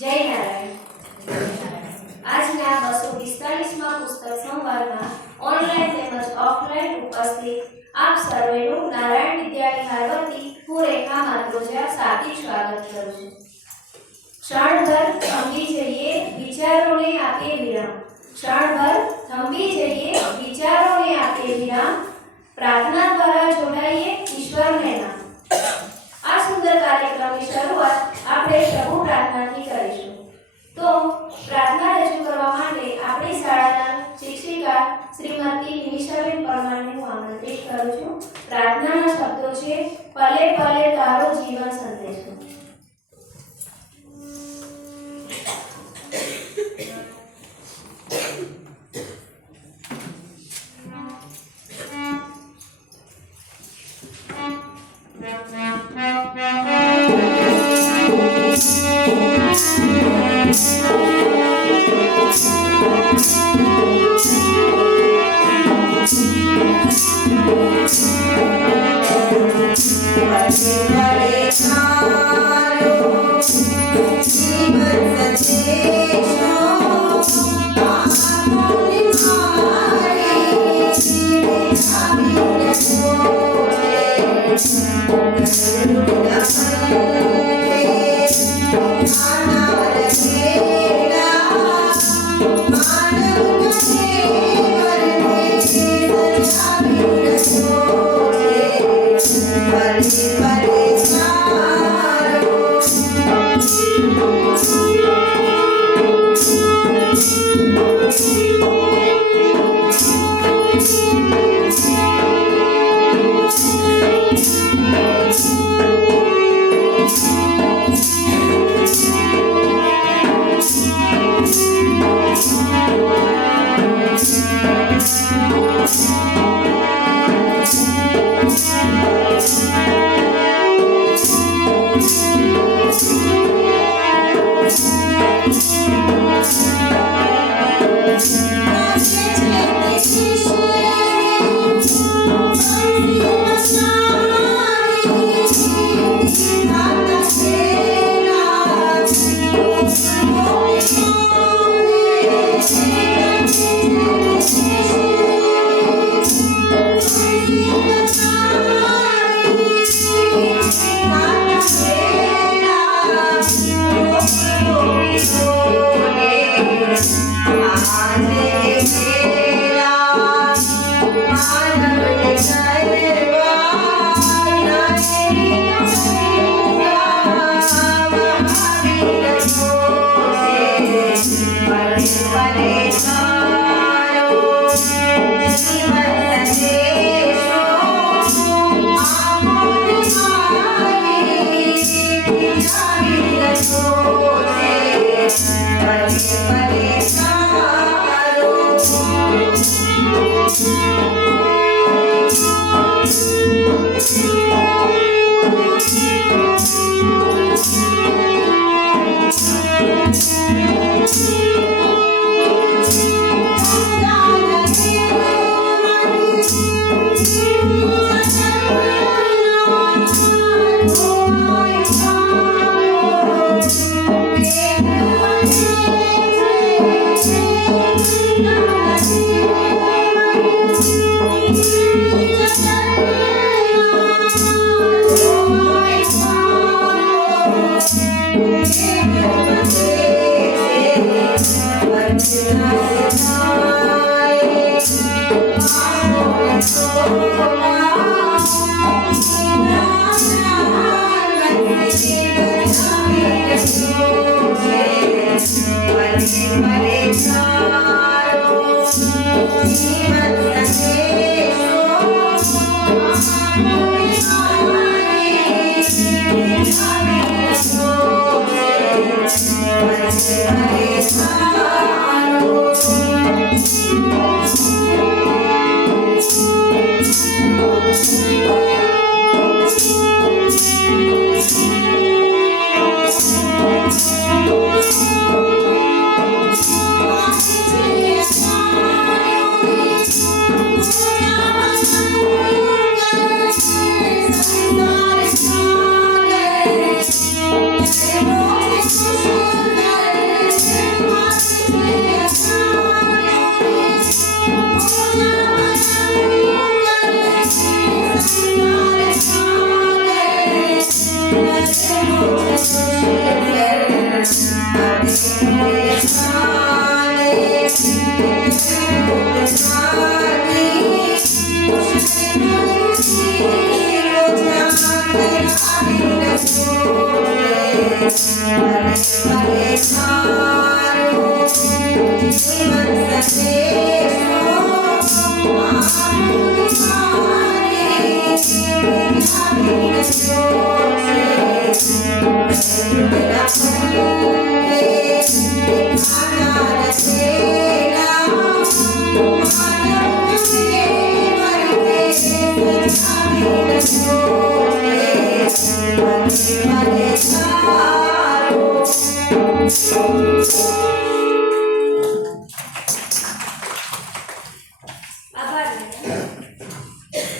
જય નારાયણ. આજના 245માં પુસ્તક સંવાદમાં ઓનલાઈન તેમજ ઓફલાઈન ઉપસ્થિત આપ સર્વેનું નારાયણ વિદ્યાલય વતી હું રેખા માત્રોજા સાથી સ્વાગત કરું છું. ક્ષણભર થંભી જઈએ વિચારોને આપે વિરામ. ક્ષણભર થંભી જઈએ વિચારોને આપે વિરામ. પ્રાર્થના દ્વારા જોડાઈએ ઈશ્વરને નામ. આ સુંદર કાર્યક્રમની શરૂઆત આપણે પ્રભુ પ્રાર્થનાથી કરીશું. તો પ્રાર્થના રજૂ કરવા માટે આપણી શાળાના શિક્ષિકા શ્રીમતી નિમિષાબેન પરમારને હું આમંત્રિત કરું છું. પ્રાર્થનાના શબ્દો છે, પલે પલે તારો જીવન સંદેશો.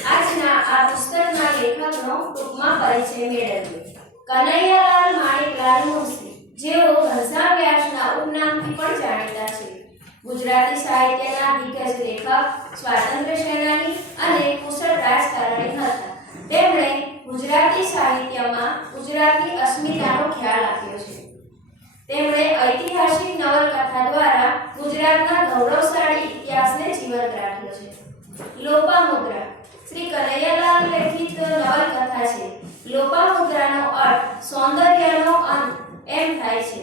આજના આ પુસ્તકના લેખકનો ટૂંકમાં પરિચય મેળવીએ. કનૈયાલાલ માણેકલાલ મુનશી, જેઓ ઘનશ્યામ વ્યાસના ઉપનામથી પણ જાણીતા છે. ગુજરાતી સાહિત્યના દિગ્ગજ લેખક, સ્વાતંત્ર્ય સેનાની અને કુશળ રાજકારણી હતા. તેમણે ગુજરાતી સાહિત્યમાં ગુજરાતી અસ્મિતાનો ખ્યાલ આપ્યો છે. તેમણે ઐતિહાસિક નવલકથા દ્વારા ગુજરાતના ગૌરવશાળી ઇતિહાસને જીવંત રાખ્યો છે. લોપામુદ્રા શ્રી કનૈયાલાલ લેખિત નવલકથા છે. લોપામુદ્રાનો અર્થ સૌંદર્યનો અંત એમ થાય છે.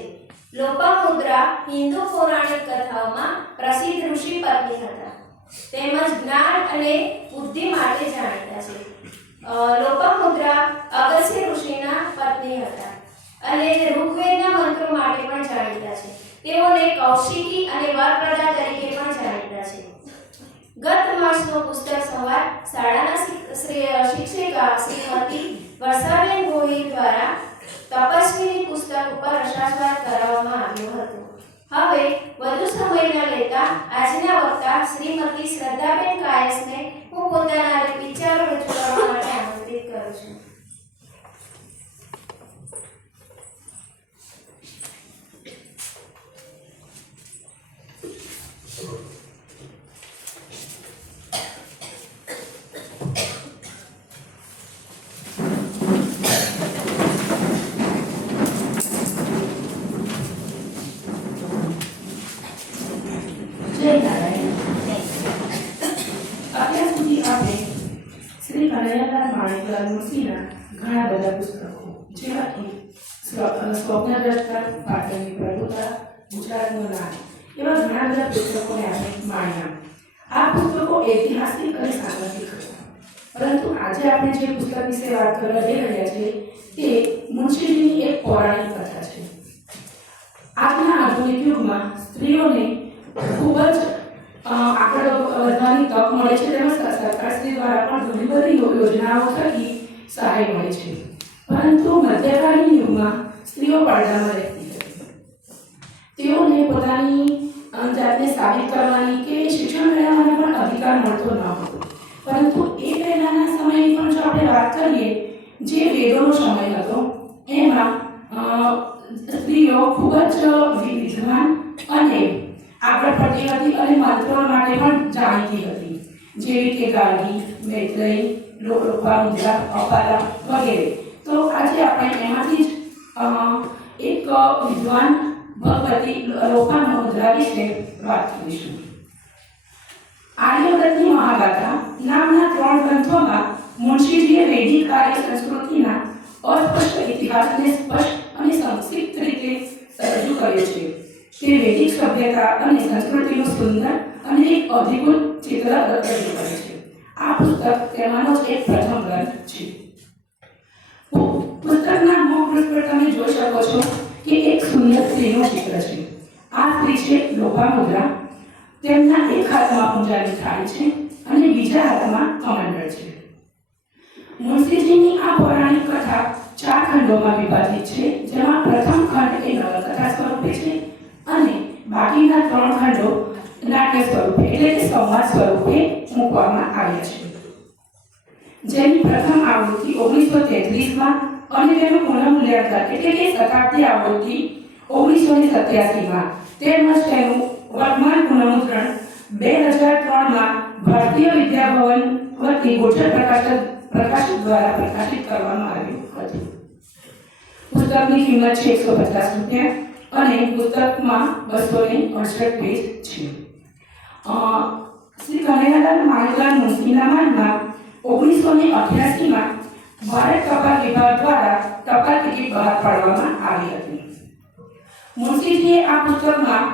લોપામુદ્રા હિન્દુ પૌરાણિક કથાઓમાં પ્રસિદ્ધ ઋષિ પત્ની હતા, તેમજ જ્ઞાન અને બુદ્ધિ માટે જાણીતા છે. લોપામુદ્રા અગસ્ત્ય ઋષિના પત્ની હતા અને ઋગ્વેદના મંત્રો માટે પણ જાણીતા છે. તેઓને કૌશિકી અને વરપ્રદા તરીકે પણ જાણીતા છે. ગત માસનો પુસ્તક સંવાદ શાળાના શિક્ષિકા શ્રીમતી વર્ષાબેન ગોહિલ દ્વારા તપસ્વીની પુસ્તક ઉપર રસાસ્વાદ કરાવવામાં આવ્યો હતો. હવે વધુ સમય ન લેતા આજના વક્તા શ્રીમતી શ્રદ્ધાબેન કાયસને હું પોતાના વિચારો રજૂ કરવા માટે આમંત્રિત કરું છું. અત્યાર સુધી આપણે શ્રી કનૈયાલાલ માણેકલાલ મુનશીના ઘણા બધા પુસ્તકો જેવા કે સ્વપ્નદ્રષ્ટા, પાટણની પ્રભુતા, ગુજરાતનું નામ એવા ઘણા બધા પુસ્તકોને આપણે માણ્યા. આ પુસ્તકો ઐતિહાસિક અને સામાજિક હતા, પરંતુ આજે આપણે જે પુસ્તક વિશે વાત કરવા જઈ રહ્યા છીએ તે મુનશીજીની એક પૌરાણિક કથા છે. આજના આધુનિક યુગમાં સ્ત્રીઓને ખૂબ જ આગળ વધવાની તક મળે છે, તેમજ સરકારશ્રી દ્વારા પણ ઘણી બધી યોજનાઓ થકી સહાય મળે છે. પરંતુ મધ્યકાલીન યુગમાં સ્ત્રીઓ પડદામાં રહેતી હતી. તેઓને પોતાની જાતને સાબિત કરવાની કે શિક્ષણ મેળવવાનો પણ અધિકાર મળતો ન હતો. પરંતુ એ પહેલાના સમયની પણ જો આપણે વાત કરીએ, જે વેદોનો સમય હતો એમાં સ્ત્રીઓ ખૂબ જ વિદ્વાન અને આગળ પડતી હતી અને મંત્રો માટે પણ જાણીતી હતી, જેવી કે ગાર્ગી, મૈત્રેયી, લોપામુદ્રા, અપાલા વગેરે. તો આજે આપણે એમાંથી જ એક વિદ્વાન ભગવતી લોપામુદ્રા વિશે વાત કરીશું. આર્યવ્રતની મહાગાથા નામના 3 ગ્રંથોમાં મુનશીજીએ વૈદિક આર્ય સંસ્કૃતિના અસ્પષ્ટ ઇતિહાસને સ્પષ્ટ અને સંક્ષિપ્ત રીતે રજૂ કર્યો છે. તે વૈદિક સભ્યતા અને સંસ્કૃતિનું સુંદર અને એક અદ્ભુત ચિત્ર રજૂ કરે છે. આ પુસ્તક તેમાંનો જ એક પ્રથમ ગ્રંથ છે. પુસ્તકના મુખપૃષ્ઠ પર તમે જોઈ શકો છો કે એક સુંદર સ્ત્રીનું ચિત્ર છે. આ સ્ત્રી છે લોપામુદ્રા. તેમના એક હાથમાં પૂંજાની થાળી છે અને બીજા હાથમાં કમંડળ છે. મુનશીજીની આ પૌરાણિક કથા 4 ખંડોમાં વિભાજિત છે, જેમાં પ્રથમ ખંડ એ નવલકથા સ્વરૂપે છે અને બાકીના 3 ખંડો નાટ્ય સ્વરૂપે એટલે કે સંવાદ સ્વરૂપે મૂકવામાં આવ્યા છે. જેની પ્રથમ આવૃત્તિ 1933માં અને તેનું પુનઃમૂલ્યાંકન એટલે કે શતાબ્દી આવૃત્તિ 1987માં તેમજ તેનું વર્તમાન પુનઃમુદ્રણ 2003માં ભારતીય વિદ્યાભવન વતી ગોચર પ્રકાશક દ્વારા પ્રકાશિત કરવામાં આવ્યું હતું. પુસ્તકની કિંમત છે 150 રૂપિયા અને પુસ્તકમાં 268 પેજ છે. શ્રી કનૈયાલાલ માણેકલાલ મુનશીના માનમાં 1988માં ભારત ટપાલ વિભાગ દ્વારા ટપાલ ટિકિટ બહાર પાડવામાં આવી હતી. મુનશીજીએ આ પુસ્તકમાં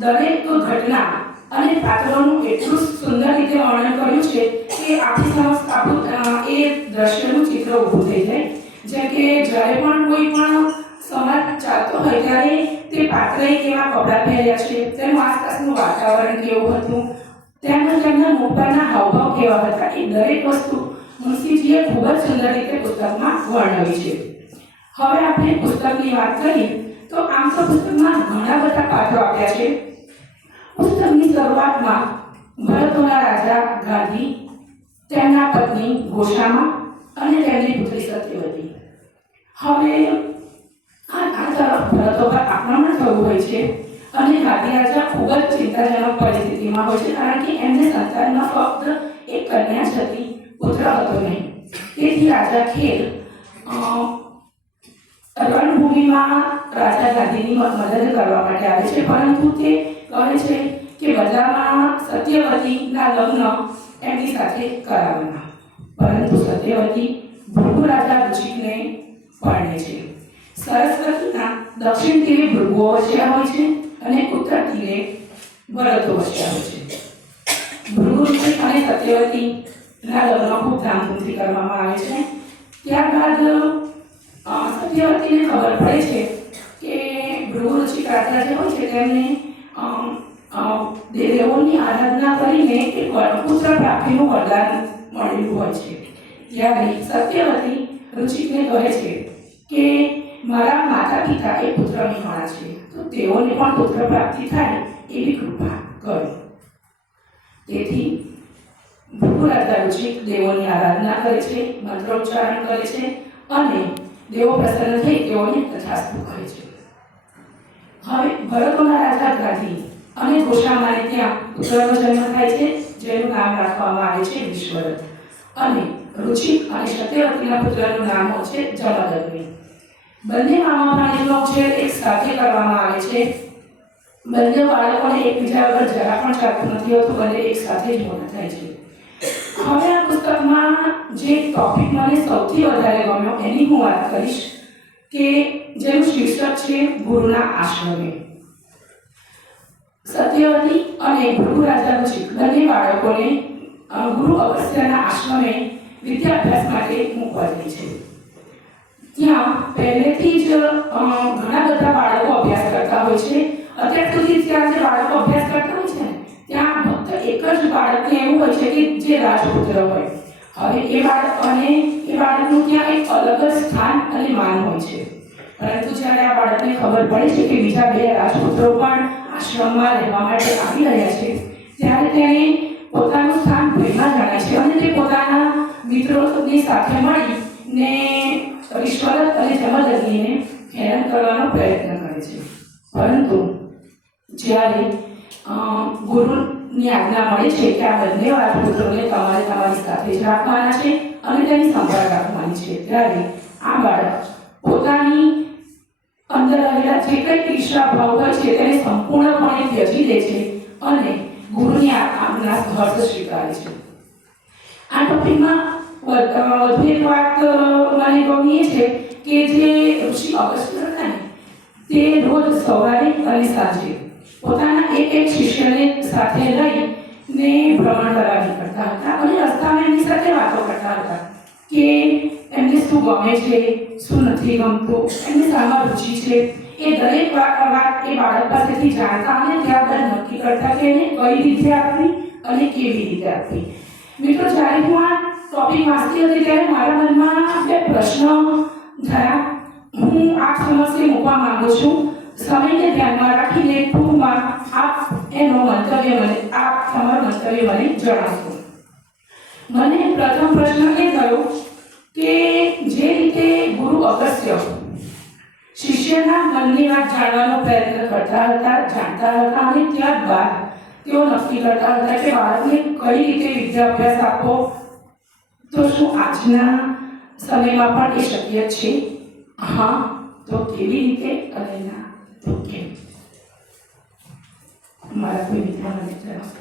દરેક ઘટના અને પાત્રોનું એટલું સુંદર રીતે વર્ણન કર્યું છે કે આપણી સમક્ષ આપણું એ દ્રશ્યનું ચિત્ર ઊભું થઈ જાય. જેમ કે જ્યારે પણ કોઈ પણ સમાજ ચાલતો હોય ત્યારે તે પાત્રએ કેવા કપડાં પહેર્યા છે, તેનું આસપાસનું વાતાવરણ કેવું હતું, તેમજ તેમના મુખ પરના હાવભાવ કેવા હતા, એ દરેક વસ્તુ મુનશીજીએ ખૂબ જ સુંદર રીતે પુસ્તકમાં વર્ણવી છે. હવે આપણે પુસ્તકની વાત કરીએ તો આમ તો પુસ્તકમાં ઘણા બધા પાત્રો આપ્યા છે. પુસ્તકની શરૂઆતમાં ભરતોના રાજા ગાંધી, તેમના પત્ની ગોશામા અને તેમની પુત્રી સત્યવતી. હવે આ તરફ ભરતો પર આક્રમણ થયું હોય છે અને ગાંધી રાજા ખૂબ જ ચિંતાજનક પરિસ્થિતિમાં હોય છે, કારણ કે એમને સંતાનમાં ફક્ત એક કન્યા જ હતી, પુત્ર હતો નહીં. તેથી રાજા ખેર રણભૂમિમાં રાજા ગાંધીની મદદ કરવા માટે આવે છે, પરંતુ તે કહે છે કે બદલામાં સત્યવતીના લગ્ન એમની સાથે કરાવવાના. પરંતુ સત્યવતી ભૃગુ રાજા ઋષિકને પરણે છે. સરસ્વતીના દક્ષિણ તીરે ભૃગુઓ વસ્યા હોય છે અને ઉત્તર તીરે ભરતો વસ્યા હોય છે. ભૃગુ ઋષિક અને સત્યવતીના લગ્ન ખૂબ ધામધૂમથી કરવામાં આવે છે. ત્યારબાદ સત્યવતીને ખબર પડે છે કે ભૃગુ ઋષિક રાજા જે હોય છે તેમને દેવોની આરાધના કરીને એક પુત્ર પ્રાપ્તિનું વરદાન મળેલું હોય છે. ત્યારે સત્યવતી ઋષિકને કહે છે કે મારા માતા પિતા એ પુત્ર વિહોણા છે, તો તેઓને પણ પુત્ર પ્રાપ્તિ થાય એવી કૃપા કરો. તેથી ભૃગુ રાજા ઋષિક દેવોની આરાધના કરે છે, મંત્રોચ્ચારણ કરે છે અને દેવો પ્રસન્ન થઈ તેઓને તથાસ્તુ કહે છે. હવે ભરતોના રાજા ગાંધી અને ગોશામાને ત્યાં પુત્રનો જન્મ થાય છે, જેનું નામ રાખવામાં આવે છે વિશ્વરથ. અને ઋષિક અને સત્યવતીના પુત્રનું નામ છે જમદગ્નિ. બંને મામા ભાણેજનો ઉછેર એક સાથે કરવામાં આવે છે. બંને બાળકોને એકબીજા વગર જરા પણ ચાલતું નથી હોતું, બંને એક સાથે જ મોટા થાય છે. હવે આ પુસ્તકમાં જે ટોપિક મને સૌથી વધારે ગમ્યો એની હું વાત કરીશ કે જેનું શીર્ષક છે ગુરુના આશ્રમે. સત્યવતી અને ભૃગુ રાજા ઋષિક બંને બાળકોને ગુરુ અગસ્ત્યના આશ્રમે વિદ્યાભ્યાસ માટે મૂકવા જાય છે. ત્યાં પહેલેથી જ ઘણા બધા બાળકો અભ્યાસ કરતા હોય છે. અત્યાર સુધી ત્યાં જે બાળકો અભ્યાસ કરતા હોય છે ને ત્યાં ફક્ત એક જ બાળકને એવું હોય છે કે જે રાજપુત્ર હોય. હવે એ બાળકનું ત્યાં એક અલગ જ સ્થાન અને માન હોય છે. પરંતુ જ્યારે આ બાળકને ખબર પડે છે કે બીજા બે રાજપુત્રો પણ આશ્રમમાં રહેવા માટે આવી રહ્યા છે, ત્યારે તેણે પોતાનું સ્થાન ભયમાં જાણે છે અને તે પોતાના મિત્રોની સાથે મળીને વિશ્વરથ અને જમદગ્નિને હેરાન કરવાનો પ્રયત્ન કરે છે. પરંતુ જ્યારે ગુરુની આજ્ઞા મળે છે કે આ બંને રાજપુત્રોને તમારે તમારી સાથે જ રાખવાના છે અને તેની સંભાળ રાખવાની છે, ત્યારે આ બાળક પોતાની અંદર રહેલા જે કંઈ ઈર્ષા ભાવ હોય છે તેને સંપૂર્ણપણે ત્યજી દે છે અને ગુરુની આજ્ઞા હર્ષ સ્વીકારે છે. આ ટોપિકમાં વધુ એક વાત મને ગમી છે કે જે ઋષિ અગસ્ત્ય હતા ને તે રોજ સવારે અને સાંજે પોતાના એક શિષ્યને સાથે લઈને ભ્રમણ કરવા નીકળતા હતા અને રસ્તામાં એમની સાથે વાતો કરતા હતા કે એમને શું ગમે છે, શું નથી ગમતું, એમને શામાં રુચિ છે, એ દરેક વાત એ બાળક પાસેથી જાણતા અને ત્યારબાદ નક્કી કરતા કે એને કઈ રીતે આપવી અને કેવી રીતે આપવી. મિત્રો, જ્યારે હું આ ટોપિક વાંચતી હતી ત્યારે મારા મનમાં બે પ્રશ્નો થયા. હું આપ સમક્ષ મૂકવા માંગુ છું. સમયને ધ્યાનમાં રાખીને ટૂંકમાં આપ તમારું મંતવ્ય મને જણાવશો. મને પ્રથમ પ્રશ્ન એ થયો કે જે રીતે ગુરુ અગસ્ત્ય શિષ્યના મનની વાત જાણવાનો પ્રયત્ન કરતા હતા, જાણતા હતા અને ત્યારબાદ તેઓ નક્કી કરતા હતા કે બાળકને કઈ રીતે વિદ્યાભ્યાસ આપવો, તો શું આજના સમયમાં પણ એ શક્ય છે? હા, તો કેવી રીતે અને ના તો કેમ? મારા કોઈ મિત્ર મને જણાવો.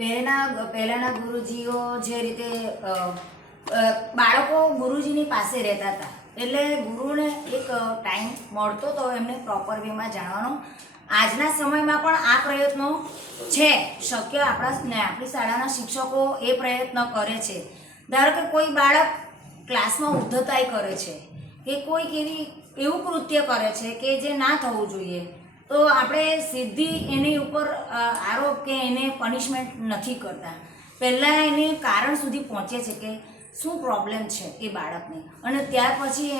પહેલાંના ગુરુજીઓ જે રીતે બાળકો ગુરુજીની પાસે રહેતા હતા, એટલે ગુરુને એક ટાઈમ મળતો હતો એમને પ્રોપર વેમાં જાણવાનો. આજના સમયમાં પણ આ પ્રયત્નો છે શક્ય. આપણી શાળાના શિક્ષકો એ પ્રયત્ન કરે છે. ધારો કે કોઈ બાળક ક્લાસમાં ઉદ્ધતાઈ કરે છે કે કોઈક એવું કૃત્ય કરે છે કે જે ના થવું જોઈએ, તો આપણે સીધી એની ઉપર આરોપ કે એને પનિશમેન્ટ નથી કરતા. પહેલાં એને કારણ સુધી પહોંચે છે કે શું પ્રોબ્લેમ છે એ બાળકને, અને ત્યાર પછી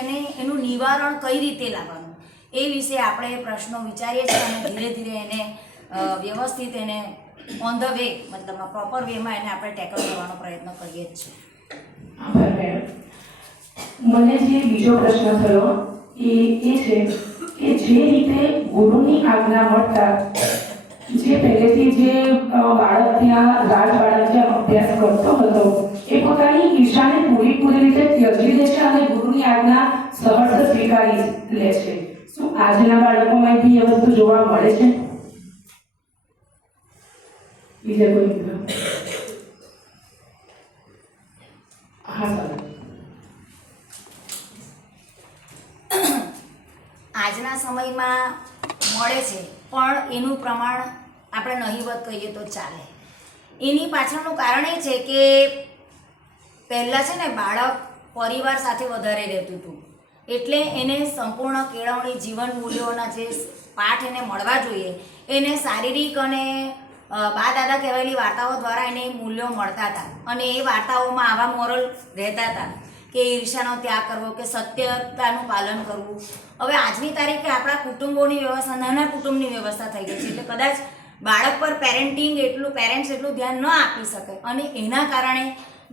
એનું નિવારણ કઈ રીતે લાવવાનું એ વિશે આપણે પ્રશ્નો વિચારીએ છીએ અને ધીરે ધીરે એને વ્યવસ્થિત એને ઓન ધ વે, મતલબ પ્રોપર વેમાં એને આપણે ટેકલ કરવાનો પ્રયત્ન કરીએ જ છીએ. આભાર મેડમ. મને જે બીજો પ્રશ્ન થયો એ છે કે જે રીતે ગુરુની આજ્ઞા મળતા જે પહેલેથી જે બાળક ત્યાં રાજવાળા જે અભ્યાસ કરતો હતો એ પોતાની ઈચ્છાને પૂરી રીતે ત્યજી દે છે અને ગુરુની આજ્ઞા સહર્ષ સ્વીકારી લે છે. શું આજના બાળકોમાં બી એ વસ્તુ જોવા મળે છે? બીજા કોઈ મિત્રો? હા સર. આજના સમયમાં મળે છે, પણ એનું પ્રમાણ આપણે નહીવત કહીએ તો ચાલે. એની પાછળનું કારણ એ છે કે પહેલાં છે ને બાળક પરિવાર સાથે વધારે રહેતું હતું, એટલે એને સંપૂર્ણ કેળવણી, જીવન મૂલ્યોના જે પાઠ એને મળવા જોઈએ એને શારીરિક અને બા દાદા કહેવાયેલી વાર્તાઓ દ્વારા એને મૂલ્યો મળતા હતા, અને એ વાર્તાઓમાં આવા મોરલ રહેતા હતા કે ઈર્ષાનો ત્યાગ કરવો, કે સત્યતાનું પાલન કરવું. હવે આજની તારીખે આપણા કુટુંબોની વ્યવસ્થા, નાના કુટુંબની વ્યવસ્થા થઈ ગઈ છે, એટલે કદાચ બાળક પર પેરેન્ટ્સ એટલું ધ્યાન ન આપી શકે, અને એના કારણે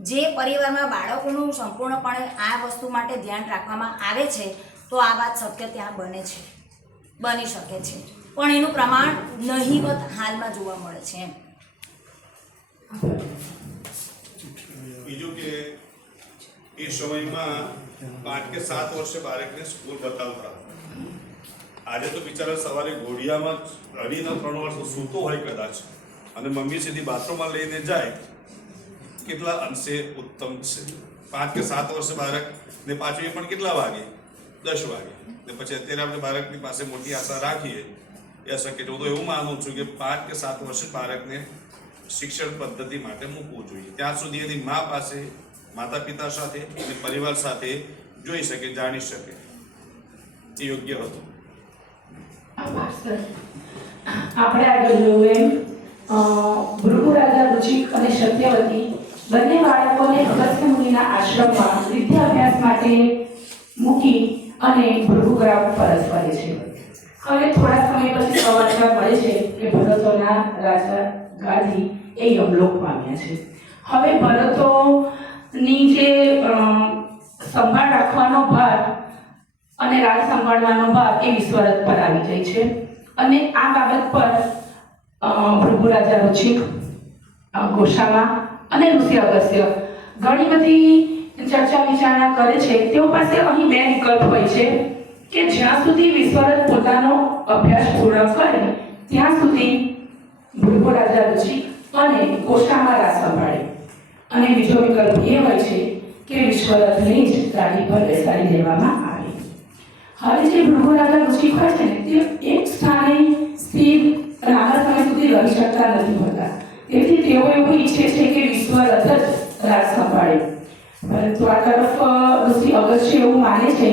જે પરિવારમાં બાળકોનું સંપૂર્ણપણે આ વસ્તુ માટે ધ્યાન રાખવામાં આવે છે, તો આ વાત સત્ય ત્યાં બની શકે છે, પણ એનું પ્રમાણ નહીવત હાલમાં જોવા મળે છે. એમ બીજું કે એ સમયમાં 5 કે 7 વર્ષે બાળકને સ્કૂલ બતાવતા. આજે તો બિચારા સવારે ઘોડિયામાં 2.5-3 વર્ષ સૂતો હોય કદાચ, અને મમ્મી સીધી બાથરૂમમાં લઈને જાય, કેટલા અંશે ઉત્તમ છે. 5 કે 7 વર્ષે બાળકને પાછું એ પણ કેટલા વાગે? 10 વાગે. ને પછી અત્યારે આપણે બાળકની પાસે મોટી આશા રાખીએ એ અશક્ય છે. હું તો એવું માનું છું કે 5 કે 7 વર્ષે બાળકને શિક્ષણ પદ્ધતિ માટે મૂકવું જોઈએ. ત્યાં સુધી એની મા પાસે, માતા પિતા સાથે અને પરિવાર સાથે જોઈ શકે, જાણી શકે, એ યોગ્ય હતું. આપણે આગળ જોયું એમ ભૃગુ રાજા રુચિક અને સત્યવતી બંને બાળકોને અગસ્ત્ય મુનિના આશ્રમમાં વિદ્યાભ્યાસ માટે મૂકી અને ભૃગુગ્રામ પરત ફરે છે. હવે થોડા સમય પછી સમાચાર મળે છે કે ભરતોના રાજા ગાદી એ યમલોક પામ્યા છે. હવે ભરતોની જે સંભાળ રાખવાનો ભાર અને રાજ સંભાળવાનો ભાર એ વિશ્વરથ પર આવી જાય છે, અને આ બાબત પર ભૃગુ રાજા રુચિક, ગોસામા અને ઋષિ અગસ્ત્ય ઘણી બધી ચર્ચા વિચારણા કરે છે. તેઓ પાસે અહીં 2 વિકલ્પ હોય છે કે જ્યાં સુધી વિશ્વરથ પોતાનો અભ્યાસ પૂર્ણ કરે ત્યાં સુધી ભૃગુ રાજા રુચિક અને ગોસામા રાજ સંભાળે, અને બીજો વિકલ્પ એ હોય છે કે વિશ્વરથને જ ગાદી પર બેસાડી દેવામાં આવે. હવે જે ભૃગુ રાજા રુચિક હોય છે ને તે એક સ્થાને સ્થિર લાંબા સમય સુધી રહી શકતા નથી હોતા, તેથી તેઓ એવું ઈચ્છે છે કે વિશ્વરથ જ રાજ સંભાળે. પરંતુ આ તરફ ઋષિ અગસ્ત્ય એવું માને છે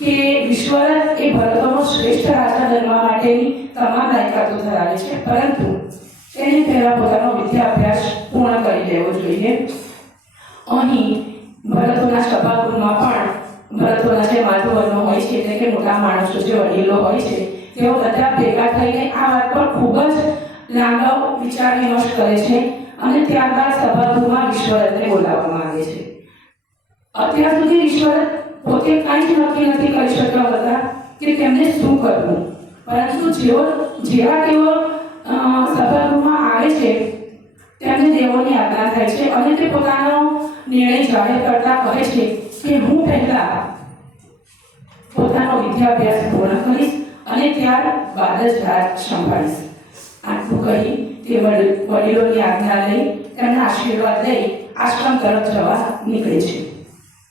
કે વિશ્વરથ એ ભરતોનો શ્રેષ્ઠ રાજા બનવા માટેની તમામ લાયકાતો ધરાવે છે, પરંતુ તેને પહેલા પોતાનો વિદ્યાભ્યાસ પૂર્ણ કરી લેવો જોઈએ. અહીં ભરતોના સભાગૃહમાં પણ ભરતોના જે માધવનો હોય છે, એટલે કે મોટા માણસો જે વડીલો હોય છે, તેઓ બધા ભેગા થઈને આ વાત પર ખૂબ જ લાંબો વિચાર વિમર્શ કરે છે, અને ત્યારબાદ સભાગૃહમાં વિશ્વરથને બોલાવવામાં આવે છે. અત્યાર સુધી વિશ્વરથ પોતે કાંઈ જ નક્કી નથી કરી શક્યા હતા કે તેમને શું કરવું, પરંતુ જેવા તેઓ સભાગૃહમાં આવે છે તેમને દેવોની આજ્ઞા થાય છે, અને તે પોતાનો નિર્ણય જાહેર કરતા કહે છે કે હું પહેલા પોતાનો વિદ્યાભ્યાસ પૂર્ણ કરીશ અને ત્યારબાદ જ રાજ સંભાળીશ. આટલું કહી તે વડીલોની આજ્ઞા લઈ તેમના આશીર્વાદ લઈ આશ્રમ તરફ જવા નીકળે છે.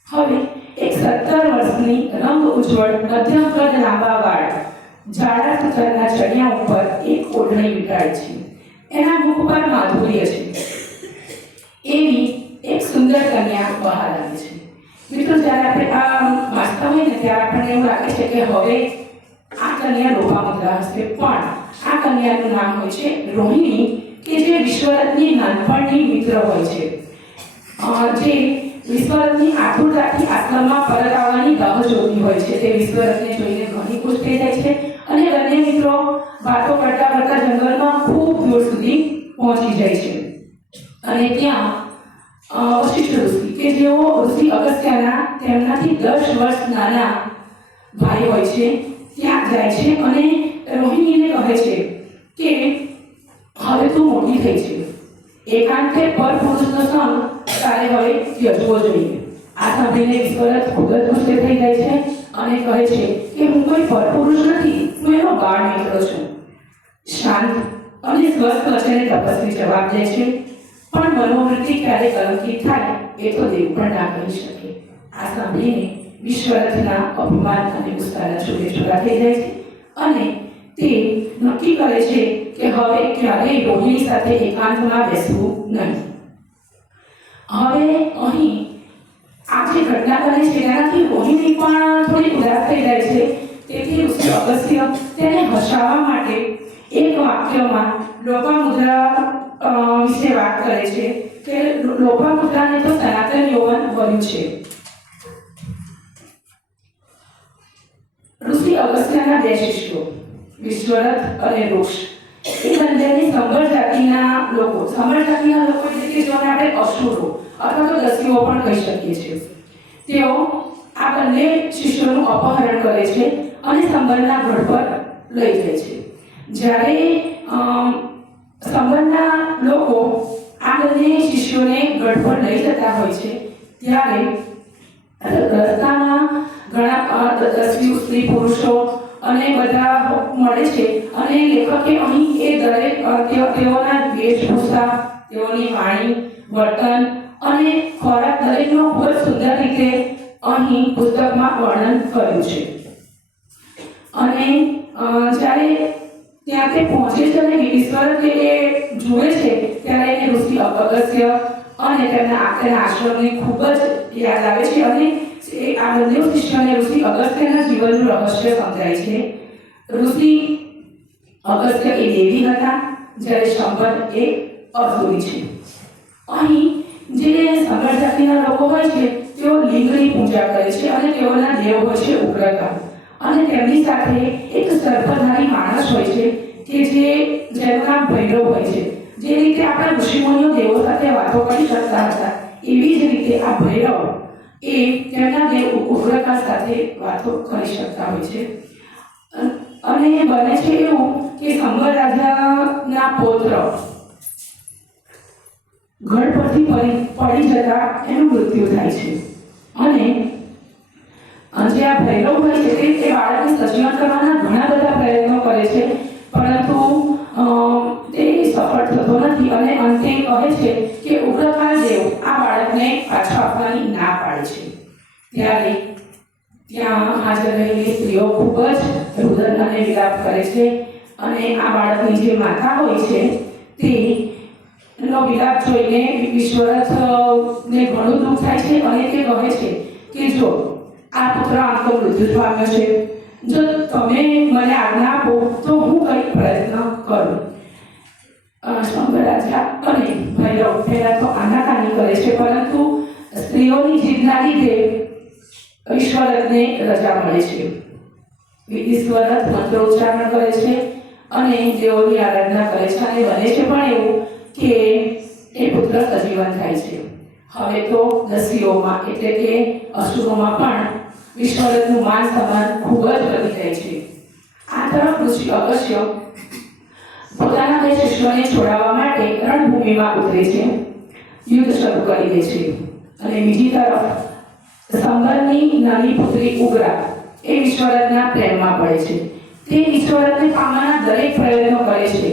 હવે એક 17 વર્ષની રંગ ઉજ્જવળ મધ્યમ કદ લાંબા વાળ જાડા સૂતરના ચણિયા ઉપર એક ઓઢણી વીંટાળે છે. એના મુખ પર માધુર્ય છે. એવી એક સુંદર કન્યા બહાર આવે છે. મિત્રો, જ્યારે આપણે આ વાંચતા હોય ને ત્યારે આપણને એવું લાગે છે કે હવે આ કન્યા લોપામુદ્રા હશે, પણ આ કન્યાનું નામ હોય છે રોહિણી, કે જે વિશ્વરથની નાનપણની મિત્ર હોય છે, જે વિશ્વરથની આતુરતાથી આશ્રમમાં પરત આવવાની રાહ જોતી હોય છે. તે વિશ્વરથને જોઈને ઘણી ખુશ થઈ જાય છે અને બંને મિત્રો વાતો કરતા કરતા જંગલમાં ખૂબ દૂર સુધી પહોંચી જાય છે. અને ત્યાં વશિષ્ઠ ઋષિ, કે જેઓ ઋષિ અગસ્ત્યના તેમનાથી 10 વર્ષ નાના ભાઈ હોય છે, ત્યાં જાય છે અને રોહિણીને કહે છે કે હવે તું મોટી થઈ છે, એકાંતે પર પુરુષનો સંગ તારે હવે ત્યજવો જોઈએ. આ સાંભળીને વિશ્વરથ ખૂબ જ ગુસ્સે થઈ જાય છે અને કહે છે કે હું કોઈ પર પુરુષ નથી, હું એનો બાળ મિત્ર છું. શાંત અને સ્વસ્થ વચ્ચેને તપસ્વી જવાબ દે છે, પણ મનોવૃત્તિ ક્યારે કલંકિત થાય એ તો દેવ પણ ના કહી શકે. આ સાંભળીને વિશ્વરથના અપમાન અને ગુસ્સાના છોડે છોડા થઈ જાય છે અને તે નક્કી કરે છે કે હવે ક્યારેય રોહિણી સાથે એકાંતમાં બેસવું નહીં. હવે અહીં આ જે ઘટના બને છે તેનાથી રોહિણી પણ થોડી ઉદાસ થઈ જાય છે. તેથી ઋષિ અગસ્ત્ય તેને હસાવવા માટે એક વાક્યમાં લોપામુદ્રા વિશે વાત કરે છે કે લોપામુદ્રાને તો સનાતન યૌવન મળ્યું છે. ઋષિ અગસ્ત્યના 2 શિષ્યો વિશ્વરથ અને વૃક્ષ એ બંનેની સંભળ જાતિના લોકો એટલે કે જેને આપણે અસુરો અથવા તો દસ્યુઓ પણ કહી શકીએ છીએ. તેઓ આ બંને શિષ્યોનું અપહરણ કરે છે અને સંભળના ગઢ પર લઈ જાય છે. જ્યારે સંભળના લોકો આ બંને શિષ્યોને ગઢ પર લઈ જતા હોય છે ત્યારે રસ્તામાં ઘણા દસ્યુ સ્ત્રી પુરુષો અને બધા મળે છે અને લેખકે અહીં એ દરેક તેઓના વેશભૂષા, તેઓની વાણી, વર્તન અને ખોરાક દરેકનો ખૂબ જ સુંદર રીતે અહીં પુસ્તકમાં વર્ણન કર્યું છે. અને જ્યારે ત્યાં તે પહોંચે છે અને વિશ્વરથ એ જુએ છે ત્યારે એને ઋષિ અગસ્ત્ય અને તેમના આશ્રમની ખૂબ જ યાદ આવે છે અને આ બંને શિષ્યોને ઋષિ અગસ્ત્યના જીવનનું રહસ્ય સમજાય છે. ઋષિ અગસ્ત્ય એ દેવી હતા, જ્યારે શંકર એ અસુરી છે. અહીં જે સંગર જાતિના લોકો હોય છે તેઓ લિંગની પૂજા કરે છે અને તેઓના દેવ હોય છે ઉગ્રકાળ. અને તેમની સાથે એક સર્પધારી માણસ હોય છે કે જેનું નામ ભૈરવ હોય છે. જે રીતે આપણા ઋષિમુનિઓ દેવો સાથે વાતો કરી શકતા હતા, એવી જ રીતે આ ભૈરવ એ તેમના દેવ ઉગ્રકાળ સાથે વાતો કરી શકતા હોય છે. અને બને છે એવું કે સંગર રાજાના પૌત્ર ગઢ પરથી પડી જતા એનું મૃત્યુ થાય છે. અને જે આ ભૈરવ હોય છે તે બાળકને સજીવન કરવાના ઘણા બધા પ્રયત્નો કરે છે, પરંતુ તે સફળ થતો નથી અને અંતે કહે છે કે ઉગ્રકાળ દેવ આ બાળકને પાછો આપવાની ના પાડે છે. ત્યારે ત્યાં હાજર રહેલી સ્ત્રીઓ ખૂબ જ રુદન અને વિલાપ કરે છે અને આ બાળકની જે માતા હોય છે તેનો વિલાપ જોઈને વિશ્વરથને ઘણું દુઃખ થાય છે અને તે કહે છે કે જો આ પુત્ર આમ તો મૃત્યુ પામ્યો છે, જો તમે મને આજ્ઞા આપો તો હું કંઈક પ્રયત્ન કરું. શંકર રાજા અને ભૈરવ પહેલા તો આનાકાની કરે છે, પરંતુ સ્ત્રીઓની જીદના લીધે વિશ્વરથને રજા મળે છે. વિશ્વરથ મંત્રોચ્ચારણ કરે છે અને દેવોની આરાધના કરે છે અને બને છે પણ એવું કે એ પુત્ર સજીવન થાય છે. હવે તો દસ્યુઓમાં એટલે કે અસુરોમાં પણ વિશ્વરથનું માન સન્માન ખૂબ જ વધી જાય છે. આ તરફ ઋષિ અગસ્ત્ય પોતાના 2 શિષ્યોને છોડાવવા માટે રણભૂમિમાં ઉતરે છે, યુદ્ધ શરૂ કરી દે છે. અને બીજી તરફ સંભળની નાની પુત્રી ઉગ્રા એ વિશ્વરથના પ્રેમમાં પડે છે. તે વિશ્વરથને પામવાના દરેક પ્રયત્નો કરે છે,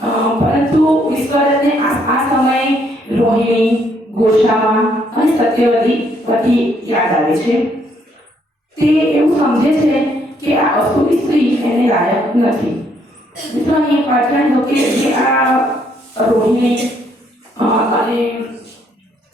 પરંતુ વિશ્વરથને આ સમયે રોહિણી, ગોશામા અને સત્યવતી યાદ આવે છે. તે એવું સમજે છે કે આ અસુરી સ્ત્રી એને લાયક નથી. મિત્રો અહીં એક વાત જાણી દો કે જે આ રોહિણી અને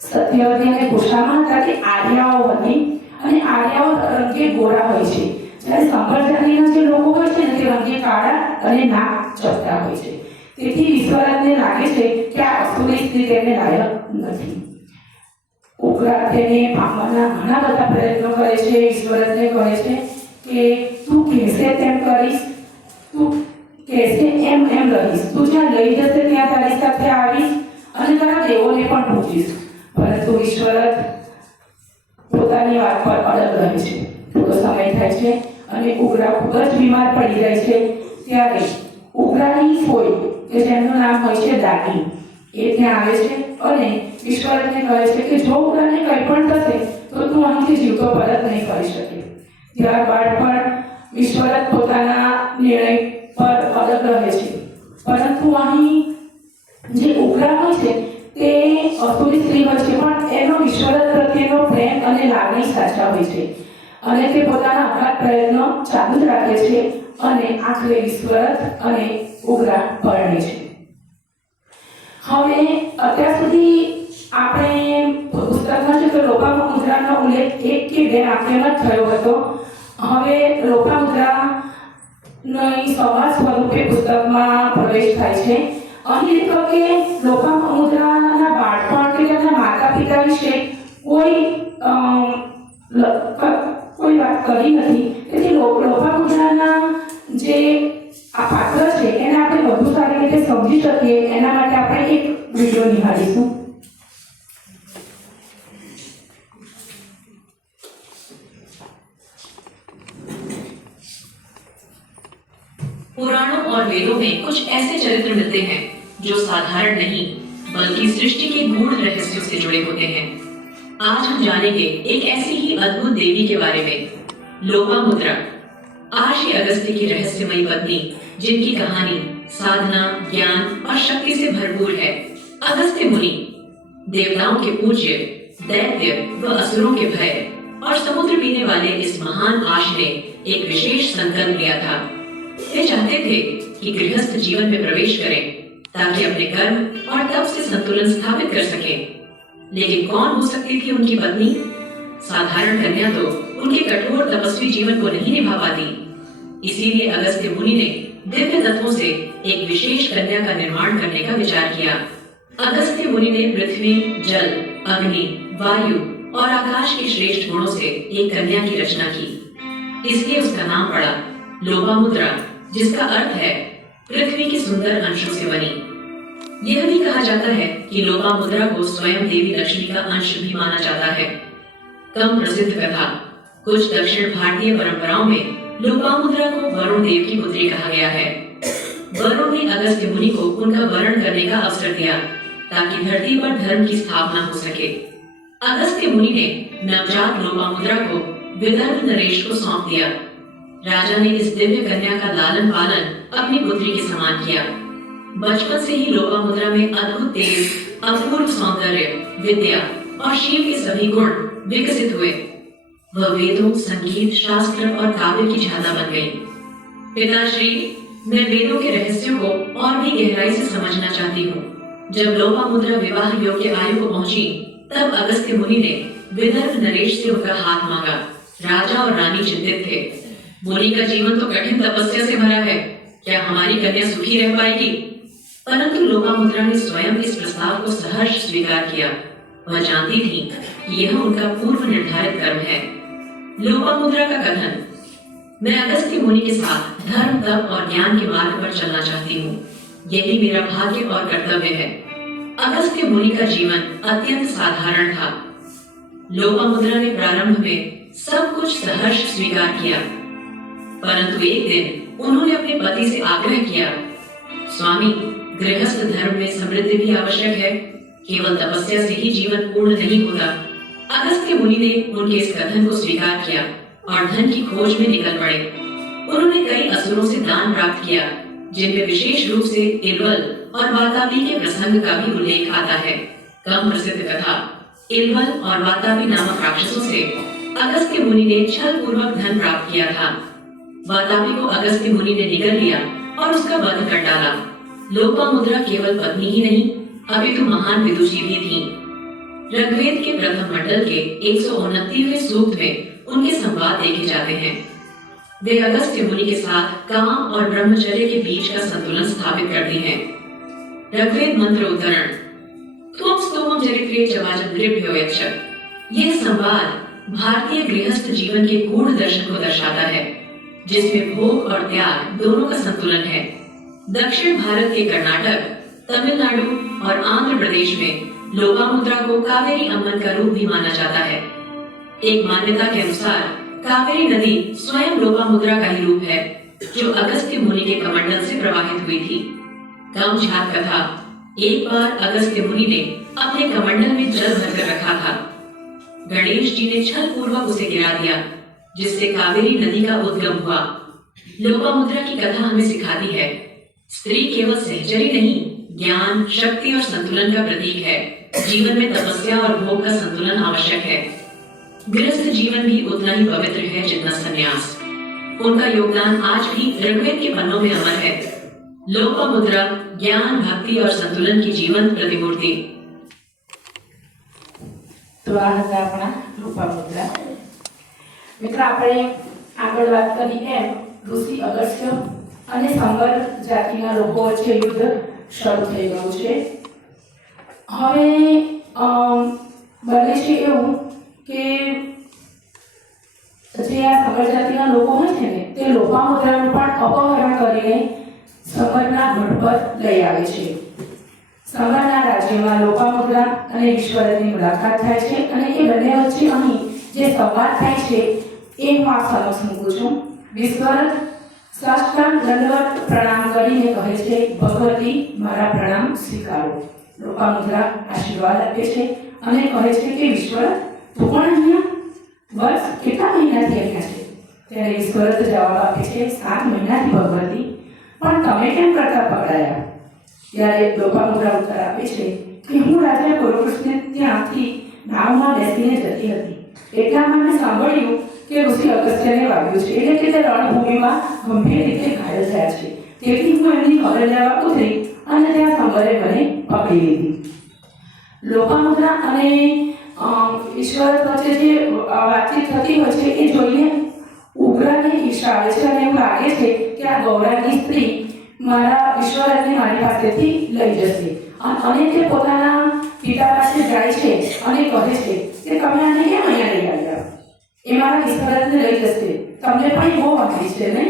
સત્યવતી અને ગોશામા હતા તે આર્યાઓ હતી અને આર્યાઓ રંગે ગોરા હોય છે, જ્યારે સંકર જાતિના જે લોકો હોય છે ને તે રંગે કાળા અને નાક ચપટા હોય છે. તેથી વિશ્વરથને લાગે છે કે આ અસુરી સ્ત્રી તેને લાયક નથી. ઉગ્રા તેને પામવાના ઘણા બધા પ્રયત્નો કરે છે. વિશ્વરથને કહે છે કે તું કહેશે તેમ કરીશ, તું કહેશે એમ રહીશ, તું જ્યાં લઈ જશે ત્યાં તારી સાથે આવીશ અને તારા દેવોને પણ પૂજીશ. પરંતુ વિશ્વરથ પોતાની વાત પર અડગ રહે છે. થોડો સમય થાય છે અને ઉગ્રા ખૂબ જ બીમાર પડી જાય છે. ત્યારે ઉગ્રાની ફોઈ કે જેમનું નામ હોય છે દાગી, એ ત્યાં આવે છે અને વિશ્વરથને કહે છે કે જો ઉગ્રાને કંઈ પણ થશે તો તું અહીંથી જીવતો પરત નહીં કરી શકે. ત્યારબાદ પણ વિશ્વરથ પોતાના નિર્ણય પર અડગ રહે છે. પરંતુ અહીં જે ઉગ્રા હોય છે તે અસુરી સ્ત્રી હોય છે, પણ એનો વિશ્વરથ પ્રત્યેનો પ્રેમ અને લાગણી સાચા હોય છે અને તે પોતાના અગાધ પ્રયત્નો ચાલુ જ રાખે છે અને આખરે વિશ્વરથ અને ઉગ્રા પરણે છે. હવે અત્યાર સુધી આપણે પુસ્તકમાં છે તો લોપામુદ્રાનો ઉલ્લેખ 1 કે 2 વાક્યમાં જ થયો હતો. હવે લોપામુદ્રાની સંવાદ સ્વરૂપે પુસ્તકમાં પ્રવેશ થાય છે. અહીં લીધો કે લોપામુદ્રાના બાળપણ કે તેમના માતા પિતા વિશે કોઈ વાત કરી નથી. તેથી લોપામુદ્રાના જે આ પાત્ર છે એને આપણે વધુ સારી રીતે સમજી શકીએ એના માટે આપણે એક વિડીયો નિહાળીશું. पुराणों और वेदों में कुछ ऐसे चरित्र मिलते हैं जो साधारण नहीं बल्कि सृष्टि के गूढ़ रहस्यों से जुड़े होते हैं. आज हम जानेंगे एक ऐसी ही अद्भुत देवी के बारे में, लोपामुद्रा, आशी अगस्त्य की रहस्यमयी पत्नी, जिनकी कहानी साधना, ज्ञान और शक्ति से भरपूर है. अगस्त्य मुनि देवताओं के पूज्य, दैत्य व असुरों के भय और समुद्र पीने वाले इस महान आश ने एक विशेष संकल्प लिया था. वे चाहते थे कि गृहस्थ जीवन में प्रवेश करें ताकि अपने कर्म और तप से संतुलन स्थापित कर सकें. लेकिन कौन हो सकती थी उनकी पत्नी? साधारण कन्या तो उनके कठोर तपस्वी जीवन को नहीं निभा पाती. इसीलिए अगस्त्य मुनि ने दिव्य तत्वों से एक विशेष कन्या का निर्माण करने का विचार किया. अगस्त्य मुनि ने पृथ्वी, जल, अग्नि, वायु और आकाश के श्रेष्ठ गुणों से एक कन्या की रचना की. इसलिए उसका नाम पड़ा लोपामुद्रा, जिसका अर्थ है पृथ्वी के सुंदर अंशों से बनी. यह भी कहा जाता है कि लोपामुद्रा को स्वयं देवी लक्ष्मी का अंश भी माना जाता है. कम प्रसिद्ध कथा. कुछ दक्षिण भारतीय परंपराओं में लोपामुद्रा को वरुण देव की पुत्री कहा गया है. वरुण ने अगस्त्य मुनि को उनका वरण करने का अवसर दिया ताकि धरती पर धर्म की स्थापना हो सके. अगस्त्य मुनि ने नवजात लोपामुद्रा को विदर्भ नरेश को सौंप दिया. राजा ने इस दिव्य कन्या का लालन पालन अपनी पुत्री के समान किया. बचपन से ही लोपामुद्रा में अद्भुत तेज, अपूर्व सौंदर्य, विद्या और शील के सभी गुण विकसित हुए. वह वेदों, संगीत, शास्त्र और काव्य की ज्यादा बन गई. पिताश्री, मैं वेदों के रहस्यों को और भी गहराई से समझना चाहती हूँ. जब लोपामुद्रा विवाह योग्य आयु को पहुंची तब अगस्त्य मुनि ने विदर्भ नरेश से उनका हाथ मांगा. राजा और रानी चिंतित थे. मुनि का जीवन तो कठिन तपस्या से भरा है, क्या हमारी कन्या सुखी रह पाएगी? परंतु लोपामुद्रा ने स्वयं इस प्रस्ताव को सहर्ष स्वीकार किया. वह जानती थी कि यह उनका पूर्व निर्धारित कर्म है. लोपामुद्रा का कथन, मैं अगस्त्य मुनि के साथ धर्म, तप और ज्ञान के मार्ग पर चलना चाहती हूँ. यही मेरा भाग्य और कर्तव्य है. अगस्त्य मुनि का जीवन अत्यंत साधारण था. लोपामुद्रा ने प्रारंभ में सब कुछ सहर्ष स्वीकार किया. परंतु एक दिन उन्होंने अपने पति से आग्रह किया, स्वामी, गृहस्थ धर्म में समृद्धि भी आवश्यक है. केवल तपस्या से ही जीवन पूर्ण नहीं होता. अगस्त्य मुनि ने उनके इस कथन को स्वीकार किया और धन की खोज में निकल पड़े. उन्होंने कई असुरों से दान प्राप्त किया, जिनमें विशेष रूप से इलवल और वातापी के प्रसंग का भी उल्लेख आता है। कम प्रसिद्ध कथा इल्वल और वातापी नामक राक्षसों से अगस्त्य मुनि ने छल पूर्वक धन प्राप्त किया था। वातापी को अगस्त्य मुनि ने निगल लिया और उसका वध कर डाला। लोपामुद्रा केवल पत्नी ही नहीं अपितु महान विदुषी भी थी। ऋग्वेद के प्रथम मंडल के 129वें सूक्त में उनके संवाद देखे जाते हैं। वे अगस्त्य मुनि के साथ काम और ब्रह्मचर्य के बीच का संतुलन स्थापित करती हैं। ऋग्वेद मंत्र उद्धरण त्वं स्तोमं चरित्रे च वाचं गृभ्यो यच्छ। यह संवाद भारतीय गृहस्थ जीवन के गूढ़ दर्शन को दर्शाता है, जिसमें भोग और त्याग दोनों का संतुलन है। दक्षिण भारत के कर्नाटक, तमिलनाडु और आंध्र प्रदेश में लोपामुद्रा को कावेरी अम्मन का रूप भी माना जाता है। एक मान्यता के अनुसार कावेरी नदी स्वयं लोपामुद्रा का ही रूप है, जो अगस्त्य मुनि के कमंडल से प्रवाहित हुई थी। कमझात कथा एक बार अगस्त्य मुनि ने अपने कमंडल में जल भरकर रखा था। गणेश जी ने छल पूर्वक उसे गिरा दिया, जिससे कावेरी नदी का उद्गम हुआ। लोपामुद्रा की कथा हमें सिखाती है, स्त्री केवल सहचरी नहीं, ज्ञान, शक्ति और संतुलन का प्रतीक है। जीवन में तपस्या और भोग का संतुलन आवश्यक है। गृहस्थ जीवन भी उतना ही पवित्र है जितना संन्यास। उनका योगदान आज भी ऋग्वेद के पन्नों में अमर है। लोपामुद्रा ज्ञान, भक्ति और संतुलन की जीवंत प्रतिमूर्ति। तो आ હતા આપણા લોપામુદ્રા। મિત્રો, આપણે આગળ વાત કરી એમ ઋષિ અગસ્ત્ય અને સંગર જાતિના લોકો વચ્ચે યુદ્ધ શરૂ થઈ ગયું છે। હવે બને છે એવું કે જે આ સંગર જાતિના લોકો હોય છે ને તે લોપામુદ્રાનું પણ અપહરણ કરીને સંગરના ગઢ પર લઈ આવે છે। સંગરના રાજ્યમાં લોપામુદ્રા અને ઈશ્વરની મુલાકાત થાય છે અને એ બંને વચ્ચે અહીં જે સંવાદ થાય છે એ હું આપ સમક્ષ મૂકું છું। વિશ્વરથ સાષ્ટાંગ દંડવત પ્રણામ કરીને કહે છે, ભગવતી મારા પ્રણામ સ્વીકારો। લોપામુદ્રા આશીર્વાદ આપે છે અને કહે છે કે વિશ્વરથ તું પણ અહીંયા બસ કેટલા મહિનાથી અહીંયા છે? ત્યારે વિશ્વરથ જવાબ આપે છે, 7 મહિનાથી ભગવતી, પણ તમે કેમ કરતા પકડાયા? ત્યારે લોપામુદ્રા ઉત્તર આપે છે કે હું રાજા કુરુકૃષ્ણ ત્યાંથી નાવમાં બેસીને જતી હતી, એટલામાં મેં સાંભળ્યું કે ઋષિ અગસ્ત્યને વાગ્યું છે, એટલે કે તે રણભૂમિમાં ગંભીર રીતે ઘાયલ થયા છે। તેથી હું એમની ખબર લેવા ઉતરી અને ત્યાં સંગરે મને પકડી લીધી। લોપામુદ્રા અને ઈશ્વર વચ્ચે જે વાતચીત થતી હોય છે એ જોઈને ઉગ્રને ઈર્ષા આવે છે અને એવું લાગે છે કે આ ગૌરાની સ્ત્રી મારા ઈશ્વરને મારી પાસેથી લઈ જશે અને તે પોતાના પિતા પાસે જાય છે અને કહે છે કે તમે આને કેમ અહીંયા લઈ આવ્યા? એ મારા ઈશ્વરને લઈ જશે, તમને પણ બહુ વાંચી છે ને?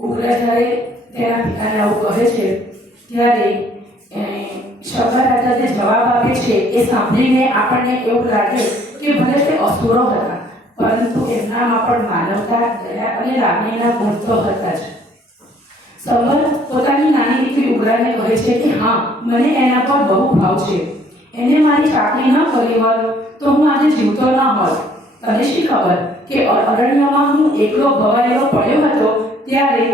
ઉગ્ર જ્યારે તેના પિતાને આવું કહે છે ત્યારે શંકર રાજા જે જવાબ આપે છે એ સાંભળીને આપણને એવું લાગે કે ભલે તે અસુરો હતા, પરંતુ એમનામાં પણ માનવતા, દયા અને લાગણીના ગુણ તો હતા જ। સંગર પોતાની નાની દીકરી ઉગ્રાને કહે છે કે હા, મને એના પર બહુ ભાવ છે, એને મારી ચાકરી ન કરી હોત તો હું આજે જીવતો ન હોત। તને શી ખબર કે અરણ્યમાં હું એકલો ભવાયેલો પડ્યો હતો ત્યારે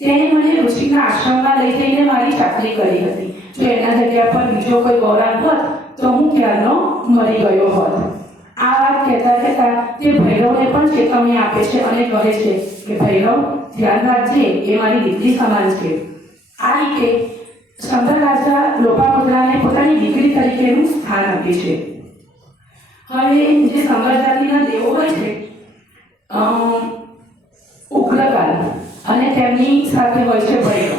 તેણે મને ઋષિના આશ્રમમાં લઈ જઈને મારી ચાકરી કરી હતી। જો એના જગ્યા પર બીજો કોઈ ગૌરાંગ હોત તો હું ક્યારનો મરી ગયો હોત। આ વાત કહેતા કહેતા તે ભૈરવને પણ ચેતવણી આપે છે અને કહે છે કે ભૈરવ, ધ્યાન રાખજે, એ મારી દીકરી સમાન છે। આ રીતે શંકર રાજા લોપામુદ્રાને પોતાની દીકરી તરીકેનું સ્થાન આપે છે। હવે જે સંગર જાતિના દેવો હોય છે, ઉગ્રકાલ અને તેમની સાથે હોય છે ભૈરવ।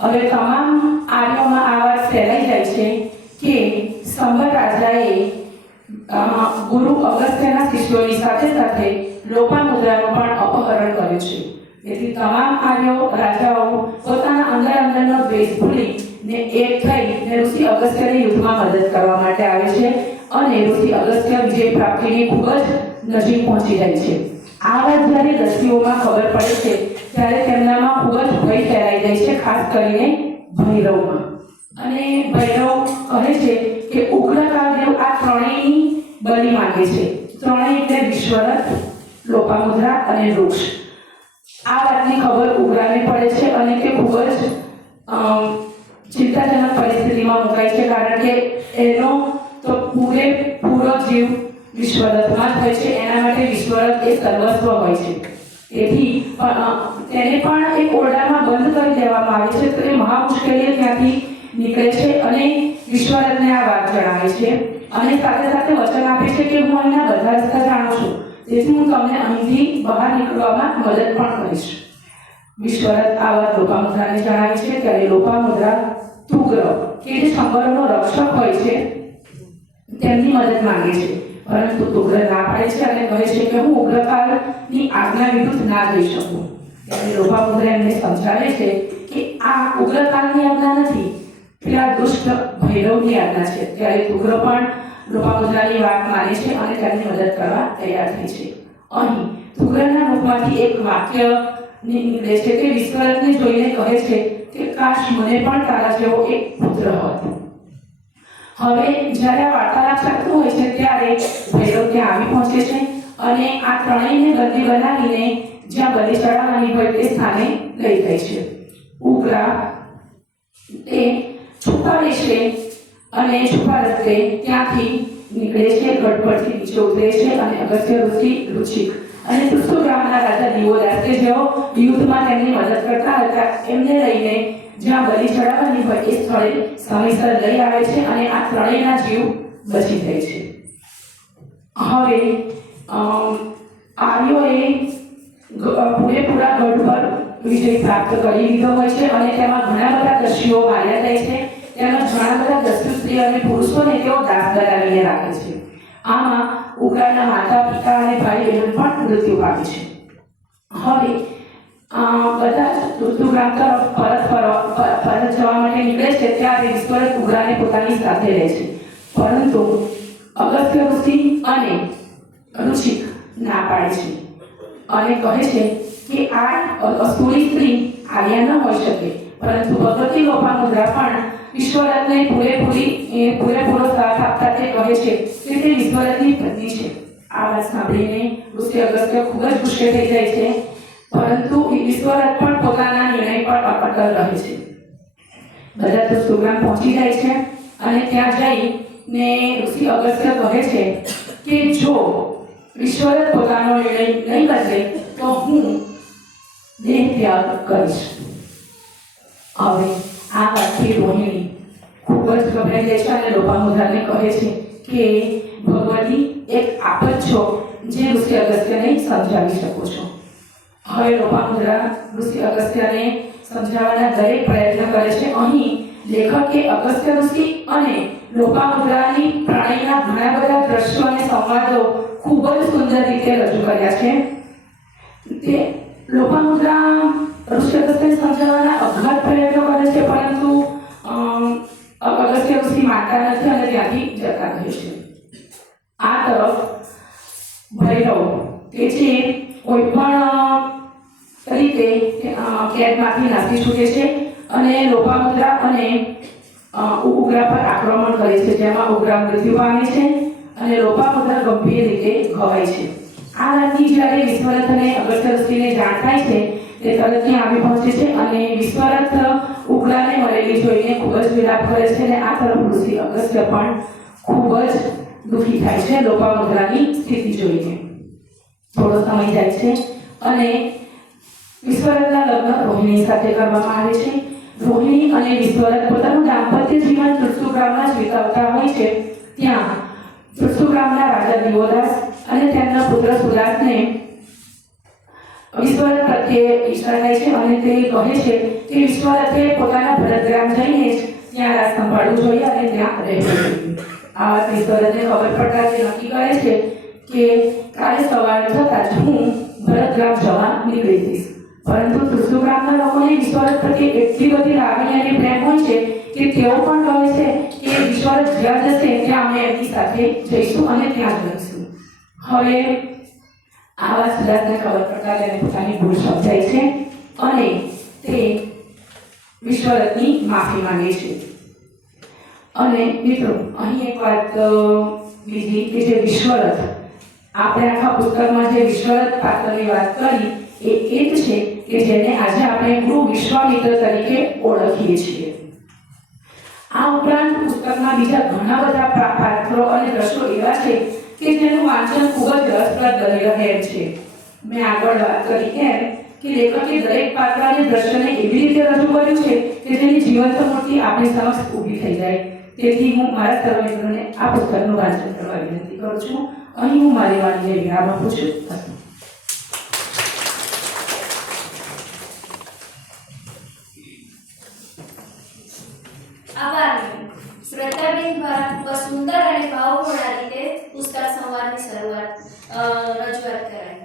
હવે તમામ આર્યોમાં આ વાત ફેલાઈ જાય છે કે સંગર રાજાએ ગુરુ અગસ્ત્યના શિષ્યોની સાથે સાથે લોપામુદ્રાનું પણ અપહરણ કર્યું છે। તેથી તમામ આર્યો, રાજાઓ પોતાના અંદરનો દ્વેષ ભૂલીને એક થઈને ઋષિ અગસ્ત્યને યુદ્ધમાં મદદ કરવા માટે આવે છે અને ઋષિ અગસ્ત્ય વિજય પ્રાપ્તિની ખૂબ જ નજીક પહોંચી જાય છે। આ વાત જ્યારે દસ્યુઓમાં ખબર પડે છે ત્યારે તેમનામાં ખૂબ જ ભય ફેલાઈ જાય છે, ખાસ કરીને ભૈરવમાં। અને ભૈરવ કહે છે કે ઉગ્રકાળદેવ આ ત્રણેયની બલિ માંગે છે। ત્રણેય એટલે વિશ્વરથ, લોપામુદ્રા અને વૃક્ષ। આ વાતની ખબર ઉગ્રાને પડે છે અને તે ખૂબ જ ચિંતાજનક પરિસ્થિતિમાં મુકાય છે, કારણ કે એનો તો પૂરેપૂરો જીવ વિશ્વરથમાં જ હોય છે. એના માટે વિશ્વરથ એ સર્વસ્વ હોય છે. તેથી તેને પણ એક ઓરડામાં બંધ કરી દેવામાં આવે છે. તો એ મહા મુશ્કેલીઓ ત્યાંથી નીકળે છે અને વિશ્વરથને આ વાત જણાવે છે અને સાથે સાથે વચન આપે છે કે હું અહીંના બધા રસ્તા જાણું છું, તેથી હું તમને અહીંથી બહાર નીકળવામાં મદદ પણ કરીશ. વિશ્વરથ આ વાત લોપામુદ્રાને જણાવે છે. ત્યારે લોપામુદ્રા તુગ્ર કે જે શંકરોનો રક્ષક હોય છે તેમની મદદ માંગે છે, પરંતુ તુગ્ર ના પાડે છે અને કહે છે કે હું ઉગ્રકાળની આજ્ઞા વિરુદ્ધ ના જઈ શકું. ત્યારે લોપામુદ્રા એમને સમજાવે છે કે આ ઉગ્રકાળની આજ્ઞા નથી, પેલા દુષ્ટ ભૈરવની આજ્ઞા છે. ત્યારે તુગ્ર પણ લોપામુદ્રાની વાત માને છે અને તેમની મદદ કરવા તૈયાર થાય છે. અહીં તુગ્રના મુખમાંથી એક વાક્ય નીકળે છે કે વિશ્વરથને જોઈને કહે છે કે કાશ મને પણ તારા જેવો એક પુત્ર હોત. હવે જ્યારે આ વાર્તાલાપ ચાલતો હોય છે ત્યારે ભૈરવ ત્યાં આવી પહોંચે છે અને આ ત્રણેયને બંદી બનાવીને જ્યાં બલિ ચડાવવાની હોય તે સ્થાને લઈ જાય છે. ઉગ્રા તે છુપા વેશે અને છુપા રસ્તે ત્યાંથી નીકળે છે, ગઢ પરથી નીચે ઉતરે છે અને અગસ્ત્ય ઋષિ રુચિક અને તૃષુ ગામના રાજા દિવોદાસ કે જેઓ યુદ્ધમાં તેમની મદદ કરતા હતા એમને લઈને જ્યાં બલિ ચડાવવાની હોય એ સ્થળે સમયસર લઈ આવે છે અને આ ત્રણેયના જીવ બચી જાય છે. હવે આર્યોએ પૂરેપૂરા ગઢ પર વિજય પ્રાપ્ત કરી લીધો હોય છે અને તેમાં ઘણા બધા દસ્યુઓ માર્યા જાય છે. તેમાં ઘણા બધા દસ્યુ સ્ત્રી અને પુરુષોને તેઓ દાસ બનાવીને રાખે છે. આમાં ઉગ્રના માતા પિતા અને ભાઈ બહેન પણ મૃત્યુ પામે છે. હવે બધા ઋતુગ્રામ તરફ પરત જવા માટે નીકળે છે ત્યારે વિશ્વરથ ઉગ્રાને પોતાની સાથે લે છે, પરંતુ અગસ્ત્ય ઋષિ અને રુચિક ના પાડે છે અને કહે છે કે આ અસુરી સ્ત્રી આર્યા ન હોઈ શકે, પરંતુ ભગવતી લોપામુદ્રા પણ વિશ્વરથને પૂરેપૂરો સાથ આપતા તે કહે છે કે તે વિશ્વરથની પત્ની છે. આ વાત સાંભળીને ઋષિ અગસ્ત્ય ખૂબ જ ગુસ્સે થઈ જાય છે, પરંતુ વિશ્વરથ પણ પોતાના નિર્ણય પર અટલ રહે છે. બધા ઋતુગ્રામ પહોંચી જાય છે અને ત્યાં જઈને ઋષિ અગસ્ત્ય કહે છે કે જો વિશ્વરથ પોતાનો નિર્ણય નહીં બદલે તો હું દેહ ત્યાગ કરીશ. હવે આ વાતથી રોહિણી ખૂબ જ ગભરાઈ જાય છે અને લોપામુદ્રાને કહે છે કે ભગવતી એક આપત છો જે ઋષિ અગસ્ત્યને સમજાવી શકો છો. હવે લોપામુદ્રા ઋષિ અગસ્ત્યને સમજાવવાના દરેક પ્રયત્ન કરે છે. અહીં લેખકે અગસ્ત્ય ઋષિ અને લોપામુદ્રાની પ્રણયના ઘણા બધા દ્રશ્યો અને સંવાદો ખૂબ જ સુંદર રીતે રજૂ કર્યા છે. તે લોપામુદ્રા ઋષિ અગસ્ત્યને સમજાવવાના અઘાત પ્રયત્નો કરે છે, પરંતુ અગસ્ત્ય ઋષિ માનતા નથી અને ત્યાંથી જતા રહે છે. આ તરફ ભૈરવ કે જે કોઈ પણ રીતે કેદમાંથી નાસી છૂટે છે અને લોપામુદ્રા અને ઉગ્રા પર આક્રમણ કરે છે, જેમાં ઉગ્રા મૃત્યુ પામે છે અને લોપામુદ્રા ગંભીર રીતે ઘવાય છે. આ વાતની જ્યારે વિશ્વરથ અને અગસ્ત્ય ઋષિને જાણ થાય છે તે તરત ત્યાં આવી પહોંચે છે અને વિશ્વરથ ઉગ્રાને મળેલી જોઈને ખૂબ જ વિલાપ કરે છે અને આ તરફ ઋષિ અગસ્ત્ય પણ ખૂબ જ દુઃખી થાય છે લોપામુદ્રાની સ્થિતિ જોઈને. થોડો સમય જાય છે અને વિશ્વરથના લગ્ન રોહિણી સાથે કરવામાં આવે છે. રોહિણી અને વિશ્વરથ પોતાનું દાંપત્ય જીવન તૃષુગ્રામમાં જ વિતાવતા હોય છે. ત્યાં તૃષુગ્રામના રાજા દિવોદાસ અને તેમના પુત્ર સુદાસને વિશ્વરથ પ્રત્યે ઈચ્છા થાય છે અને તે કહે છે કે વિશ્વરથે પોતાના ભરતગ્રામ જઈને જ ત્યાં રાજ સંભાળવું જોઈએ અને ત્યાં રહેવું જોઈએ. આ વાત વિશ્વરથને ખબર પડતા તે નક્કી કરે છે કે કાલે સવારે થતાં જ હું ભરતગ્રામ જવા નીકળી જઈશ. પરંતુ તૃષુગ્રામના લોકોને વિશ્વરથ પ્રત્યે એટલી બધી લાગણી અને પ્રેમ હોય છે કે તેઓ પણ કહે છે કે વિશ્વરથ જ્યાં જશે ત્યાં અમે એમની સાથે જઈશું અને ત્યાં જ રહીશું. હવે આ વાત સુદાસને ખબર પડતા તેને પોતાની ભૂલ સમજાય છે અને તે વિશ્વરથની માફી માંગે છે. અને મિત્રો અહીં એક વાત બીજી કે જે વિશ્વરથ આપણે આખા પુસ્તકમાં જે વિશ્વરથ પાત્રની વાત કરી એ જ છે કે જેને આજે આપણે ગુરુ વિશ્વામિત્ર તરીકે ઓળખીએ છીએ. આ ઉપરાંત પુસ્તકમાં બીજા ઘણા બધા પાત્રો અને દ્રશ્યો એવા છે કે જેનું વાંચન ખૂબ જ રસપ્રદ બની રહે છે. મેં આગળ વાત કરી એમ કે લેખકે દરેક પાત્ર અને દ્રશ્યને એવી રીતે રજૂ કર્યું છે કે જેની જીવંત મૂર્તિ આપણી સમક્ષ ઊભી થઈ જાય. તેથી હું મારા સર્વ મિત્રોને આ પુસ્તકનું વાંચન કરવા વિનંતી કરું છું. અહીં હું મારી વાણીને વિરામ આપું છું. આભાર શ્રદ્ધાબેન દ્વારા ખૂબ જ સુંદર અને ભાવપૂર્ણ રીતે પુસ્તક સંવાદની રજૂઆત કરાઈ.